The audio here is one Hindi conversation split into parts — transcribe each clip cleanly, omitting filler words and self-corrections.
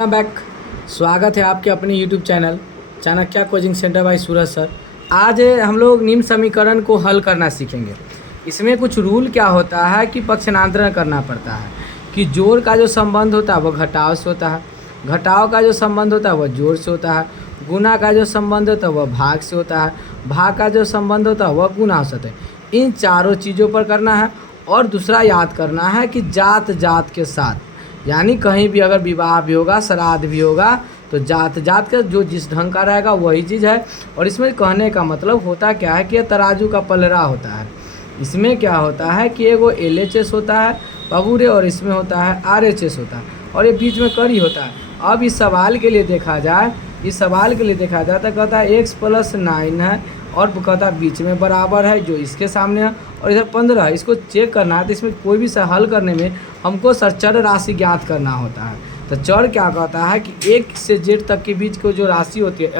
बैक। स्वागत है आपके अपने YouTube channel Chanakya coaching centre by Suraj sir. आज हम लोग निम्न समीकरण को हल करना सीखेंगे। इसमें कुछ रूल क्या होता है कि पक्षांतरण करना पड़ता है कि जोड़ का जो संबंध होता है वह घटाव से होता है, घटाव का जो संबंध होता है वह जोड़ से होता है, गुना का जो संबंध होता है वह भाग से होता है, भाग का जो संबंध होता है वह गुना से होता है। इन चारों चीज़ों पर करना है। और दूसरा याद करना है कि जात जात के साथ, यानी कहीं भी अगर विवाह भी होगा, श्राद्ध भी होगा, तो जात जात का जो जिस ढंग का रहेगा वही चीज़ है। और इसमें कहने का मतलब होता क्या है कि यह तराजू का पलड़ा होता है। इसमें क्या होता है कि एगो LHS होता है बाबू रे, और इसमें होता है RHS होता है, और ये बीच में कड़ी होता है। अब इस सवाल के लिए देखा जाए, तो कहता है x + 9 है, और कहता है बीच में बराबर है जो इसके सामने है, और इधर 15 है। इसको चेक करना है, तो इसमें कोई भी हल करने में हमको चर राशि ज्ञात करना होता है। तो चर क्या कहता है कि 1 से Z तक के बीच को जो राशि होती है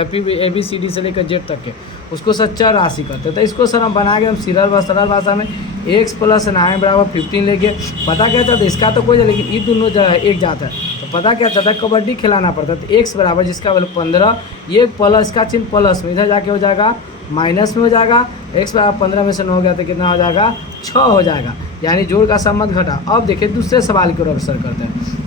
ABCD से लेकर Z तक के, उसको सर चर राशि कहते हैं। तो इसको सर हम बना के हम सरल भाषा में x + 9 = 15 लेके पता क्या था, इसका तो कोई, लेकिन ये दोनों एक जात है, तो पता क्या था, कबड्डी खिलाना पड़ता है। तो x बराबर जिसका वैल्यू 15, ये प्लस का चिन्ह प्लस में, इधर जाके हो जाएगा माइनस में हो जाएगा। x बराबर 15 में से 9 हो गया तो कितना हो जाएगा, 6 हो जाएगा, यानी जोड़ का संबंध घटा। अब देखिए दूसरे सवाल की ओर अग्रसर करते हैं।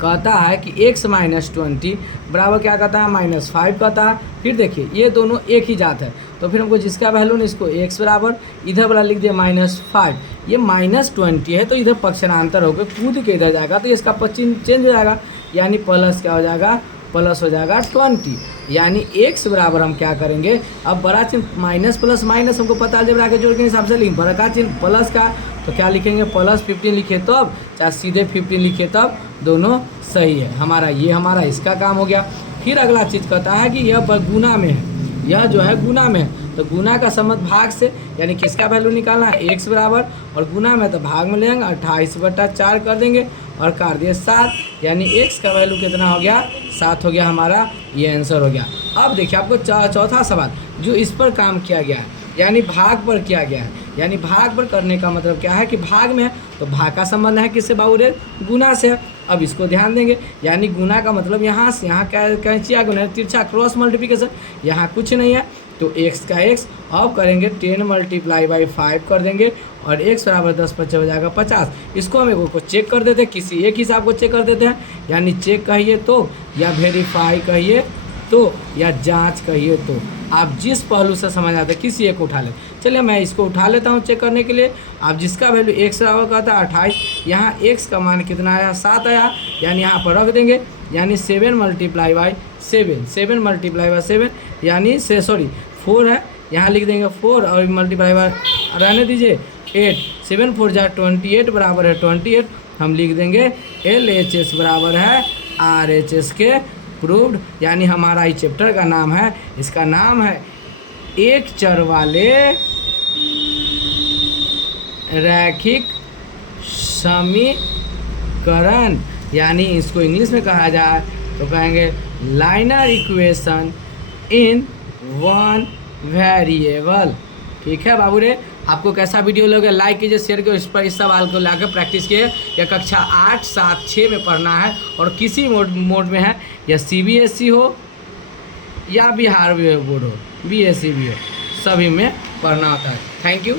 कहता है कि x - 20 बराबर क्या कहता है, -5 कहता है। फिर देखिए ये दोनों एक ही जात है, तो फिर हमको जिसका वैल्यू ना, इसको x बराबर इधर वाला लिख दिया -5, ये -20 है, तो इधर पक्षांतर होकर कूद के इधर जाएगा, तो इसका चिन्ह चेंज हो जाएगा, यानी प्लस क्या हो जाएगा, प्लस हो जाएगा 20। यानी x बराबर हम क्या करेंगे, अब बड़ा चिन्ह माइनस प्लस माइनस हमको पता है, जब के जोड़ के हिसाब से लिखें, बड़ा का चिन्ह प्लस का, तो क्या लिखेंगे, +15 लिखे तब, चाहे सीधे 15 लिखे तब, दोनों सही है। हमारा इसका काम हो गया। फिर अगला चीज़ कहता है कि यह गुना में है, यह जो है गुना में है, तो गुना का संबंध भाग से, यानी किसका वैल्यू निकालना है, x बराबर, और गुना में तो भाग में लेंगे 28/4 कर देंगे और काट दिए 7, यानी x का वैल्यू कितना हो गया, 7 हो गया। हमारा ये आंसर हो गया। अब देखिए आपको चौथा सवाल जो इस पर काम किया गया है, यानी भाग पर किया गया है। यानी भाग पर करने का मतलब क्या है कि भाग में है, तो भाग का संबंध है किससे बाबू रे, गुना से। अब इसको ध्यान देंगे, यानी गुना का मतलब यहाँ से यहाँ क्या कैंचिया गुना, तिरछा क्रॉस मल्टीप्लिकेशन, यहाँ कुछ नहीं है, तो x का x। अब करेंगे 10 × 5 कर देंगे, और x बराबर 10 × 5 हो जाएगा 50। इसको हम एक को चेक कर देते हैं, किसी एक हिसाब को चेक कर देते हैं, यानी चेक कहिए तो, या वेरीफाई कहिए तो, या जांच कहिए तो, आप जिस पहलू से समझ आते हैं किसी एक को उठा ले। चलिए मैं इसको उठा लेता हूँ चेक करने के लिए। आप जिसका वैल्यू x बराबर कहता है 28, यहाँ x का मान कितना आया, 7 आया, यानी यहाँ पर रख देंगे, यानी 7 × 7, यानी 4 है, यहाँ लिख देंगे 4, और मल्टीप्लाई बाय रहने दीजिए 8, 7 × 4 = 28 बराबर है 28। हम लिख देंगे LHS बराबर है RHS के प्रूव्ड। यानी हमारा इस चैप्टर का नाम है, इसका नाम है एक चर वाले रैखिक समीकरण, यानी इसको इंग्लिश में कहा जाए तो कहेंगे liner equation in one variable. ठीक है बाबू रे, आपको कैसा वीडियो लगे लाइक कीजिए, शेयर कीजिए। इस पर इस सवाल को लाकर प्रैक्टिस कीजिए। या कक्षा 8, 7, 6 में पढ़ना है, और किसी मोड में है, या CBSE हो या बिहार बोर्ड हो, BSE भी हो, सभी में पढ़ना होता है। Thank you.